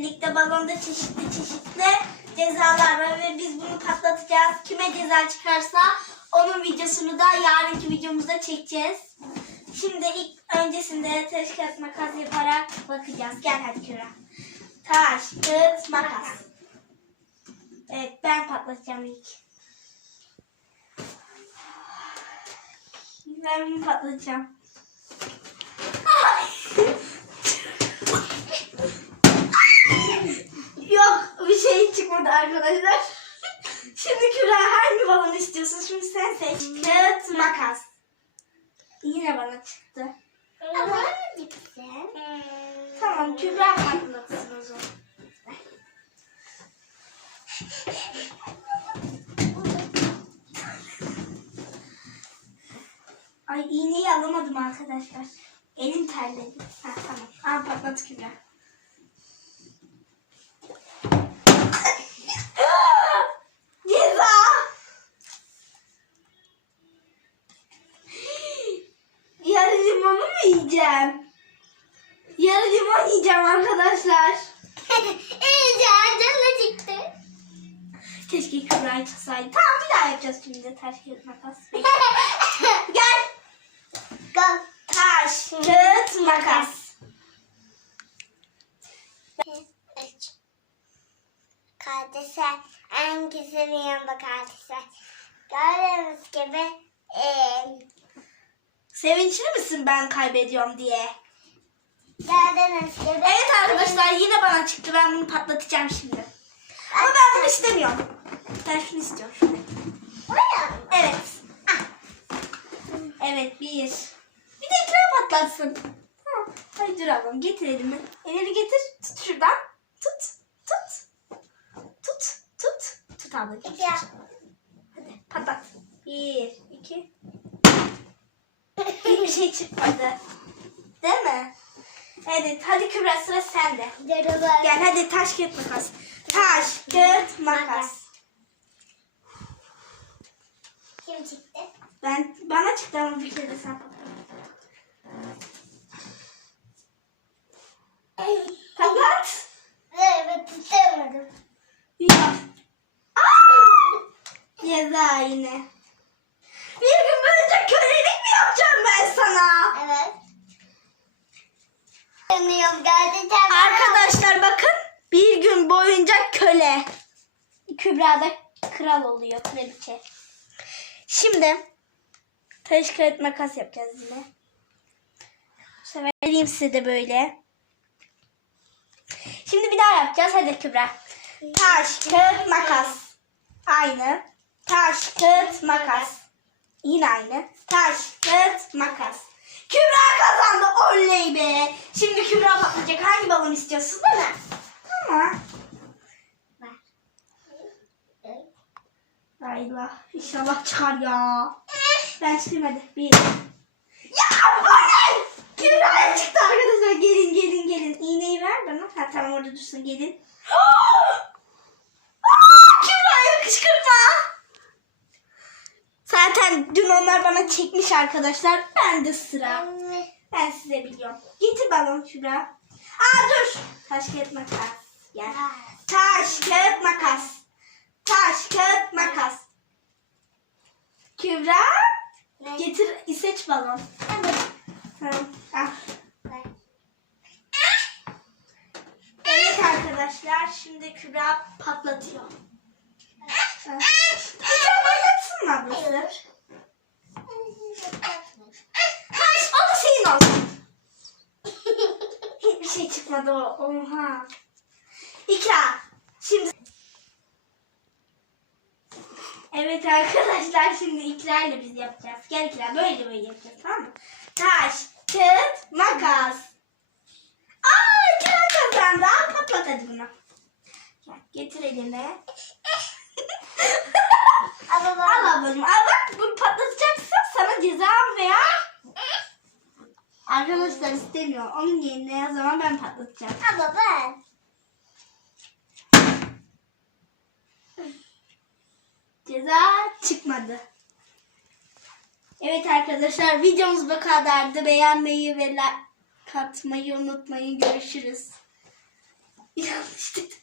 birlikte balonda çeşitli çeşitli cezalar var ve biz bunu patlatacağız. Kime ceza çıkarsa onun videosunu da yarınki videomuzda çekeceğiz. Şimdi ilk öncesinde taş kağıt makas yaparak bakacağız. Gel hadi Küra. Taş, kağıt, makas. Evet ben patlatacağım ilk. Ben bunu patlatacağım. Yok bir şey çıkmadı arkadaşlar. Şimdi Kübra hangi balon istiyorsun? Şimdi sen seç. Kağıt, makas. Yine bana çıktı. Ama mı gitsin? Tamam Kübra patlatsın o zaman. Ay iğneyi alamadım arkadaşlar. Elim terledi. Ha tamam. Al patlat Kübra. Ceza! Yarı limonu mu yiyeceğim? Yarı limon yiyeceğim arkadaşlar. İyice canına çıktı. Keşke Kübra'yı çıksaydı. Tamam bir daha yapacağız şimdi. Taş kağıt makas. Gel. Go. Taş kağıt makas. Kardeşler en güzel yanında kardeşler. Gördüğünüz gibi eee Sevinçli misin ben kaybediyorum diye? Evet arkadaşlar yine bana çıktı. Ben bunu patlatacağım şimdi. Ama ben bunu istemiyorum. Ben şunu istiyorum. Şunu. Evet. Ah. Evet bir. Bir de ikram patlatsın. Hadi duralım. Getir elimi. Elini getir. Tut şuradan. Tut. Tut. Tut. Tut. Tut ablacığım. Hadi patlat. Bir, şey çıkmadı. Değil mi? Evet hadi Kübra sıra sende. Durulur. Gel hadi taş kağıt makas. Taş kağıt makas. Kim çıktı? Ben bana çıktı ama bir kere sen. Patlat. Evet tutamadım. Ya. Aa! Ceza yine. Bir gün boyunca kölelik mi sana? Evet. Arkadaşlar bakın bir gün boyunca köle. Kübra da kral oluyor kraliçe. Şimdi taş kağıt makas yapacağız yine. Bu sefer vereyim size de böyle. Şimdi bir daha yapacağız. Hadi Kübra. Taş, kağıt, makas. Aynı. Taş, kağıt, makas. Yine aynı. Taş, kağıt, makas. Kübra kazandı. Oley be. Şimdi Kübra patlayacak. Hangi balon istiyorsun değil mi? Tamam. Ayla. İnşallah çıkar ya. Ben çıkayım. Bir. Ya oley. Kübra'ya çıktı arkadaşlar. Gelin gelin gelin. İğneyi ver bana. Ha tamam orada dursun gelin. Zaten dün onlar bana çekmiş arkadaşlar. Ben de sıra. Ben size biliyorum. Getir balon Kübra. Aa dur. Taş kağıt makas. Gel. Taş kağıt makas. Taş kağıt makas. Kübra getir seç balon. Tamam. Al. Evet arkadaşlar şimdi Kübra patlatıyor. Kübra patlatsın mı ablası? Hayır o da senin olsun. Çıkmadı o. Oha. İkra. Şimdi. Evet arkadaşlar şimdi İkra ile biz yapacağız. Gel İkra böyle böyle yapacağız tamam mı? Taş, kağıt, makas. Aa İkra kazandı. Al patlat hadi bunu. Gel, getir eline. Ama Al ablacığım. Al bak bunu patlatacaksan sana ceza veya Arkadaşlar istemiyor. Onun yerine o zaman ben patlatacağım. Ama ben. Ceza çıkmadı. Evet arkadaşlar videomuz bu kadardı. Beğenmeyi ve like atmayı unutmayın. Görüşürüz. Yanlış dedim.